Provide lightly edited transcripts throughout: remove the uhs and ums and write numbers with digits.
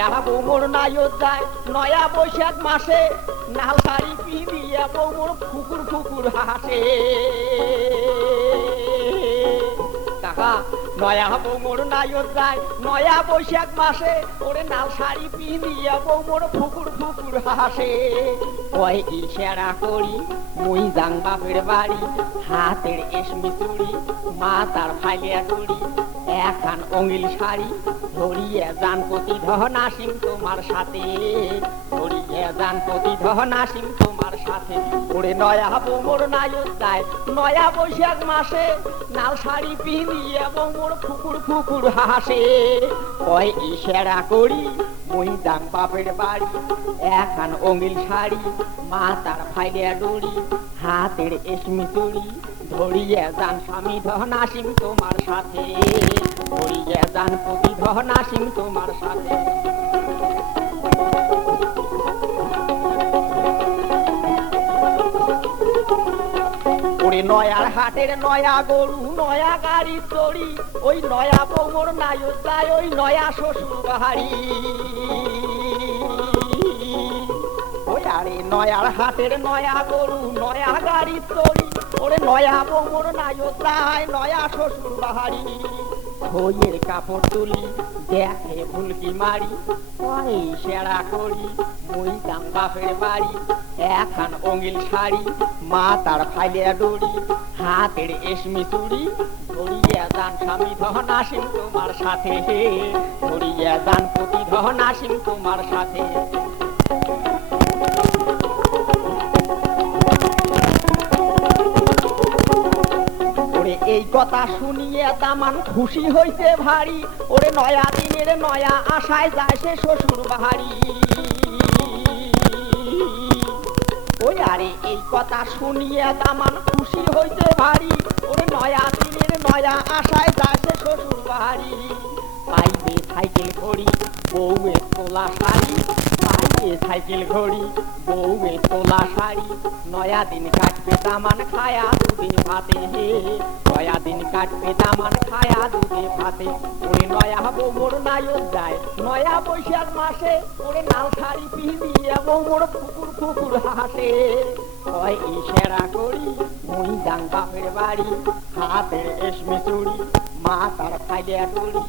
নয়া বৌমোর নায়ত যায় নয়া বৈশাখ মাসে নাল শাড়ি পিঁধিয়া বৌমোর ফুকুর ফুকুর হাসে কাকা নয়া বৌমোর নায়ত যায় নয়া বৈশাখ মাসে ওরে নাল শাড়ি পিঁধিয়া বৌমোর ফুকুর ফুকুর হাসে কয় ইশারা করি মুই যাং বাপের বাড়ি হাতের এসমি চুড়ি মা তার ফাইলিয়া চুড়ি এখান অঙ্গিল শাড়ি ধরিয়ে যান প্রতিধন আসিম তোমার সাথে ধরিয়ে যান প্রতিধন আসিম তোমার সাথে ওরে নয়া বৌমোর নায়ত যায় নয়া বৈশাখ মাসে নাল শাড়ি পিঁধিয়ে বৌমোর ফুকুর ফুকুর হাসে কয় ইশারা করি মুই যাং বাপের বাড়ি এখান অঙ্গিল শাড়ি মা তার ফাইলিয়া ডুড়ি হাতের এসমি চুড়ি ধরিয়ে যান স্বামী ধন আসিম তোমার সাথে ধরিয়ে যান প্রতিধন আসিম তোমার সাথে ওরে নয়ার হাটের নয়া গরু নয়া গাড়ি চড়ি ওই নয়া বৌমোর নায়ত যায় ওই নয়া শ্বশুর বাড়ি ওই আরে নয়ার হাটের নয়া গরু নয়া গাড়ি চড়ি ওরে নয়া বৌমোর নায়ত যায় নয়া শ্বশুর বাড়ি বইয়ের কাপড় তুলি দেখে ফুলকি মারি ওই সেরা করি মুই যাং বাপের বাড়ি এখান অঙ্গিল শাড়ি মা তার ফাইলিয়া ডুড়ি হাতের এসমি চুড়ি ধরিয়ে যান স্বামী ধন আসিম তোমার সাথে ধরিয়ে যান প্রতিধন আসিম তোমার সাথে এই কথা শুনিয়ে দামান খুশি হইতে ভারী ওরে নয়া দিনের নয়া আশায় যায় সে শ্বশুর বাড়ি ওই আরে এই কথা শুনিয়ে দামান খুশি হইতে ভারী ওরে নয়া দিনের নয়া আশায় যায় সে শ্বশুর বাড়ি পাইবে সাইকেল ঘড়ি বউয়ে তোলা শাড়ি পাইবে সাইকেল ঘড়ি বউয়ে তোলা শাড়ি নয়া দিন কাটবে দামান খায়া দুধে ভাতে নয়া দিন কাটবে দামান খায়া দুধে ভাতে ওরে নয়া বৌমোর নায়ত যায় নয়া বৈশাখ মাসে ওরে নাল শাড়ি পিঁধিয়ে বৌমোর ফুকুর ফুকুর হাসে কয় ইশারা করি মুই যাং বাপের বাড়ি হাতের এসমি চুড়ি মা তার ফাইলিয়া ডুড়ি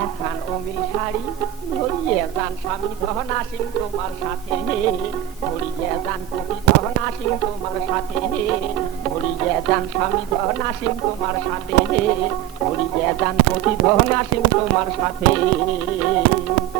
এখান অঙ্গিল শাড়ি ধরিয়ে যান স্বামী ধন আসিম তোমার সাথে ধরিয়ে যান প্রতিধন আসিম তোমার সাথে ধরিয়ে যান স্বামী ধন আসিম তোমার সাথে ধরিয়ে যান প্রতিধন আসিম তোমার সাথে।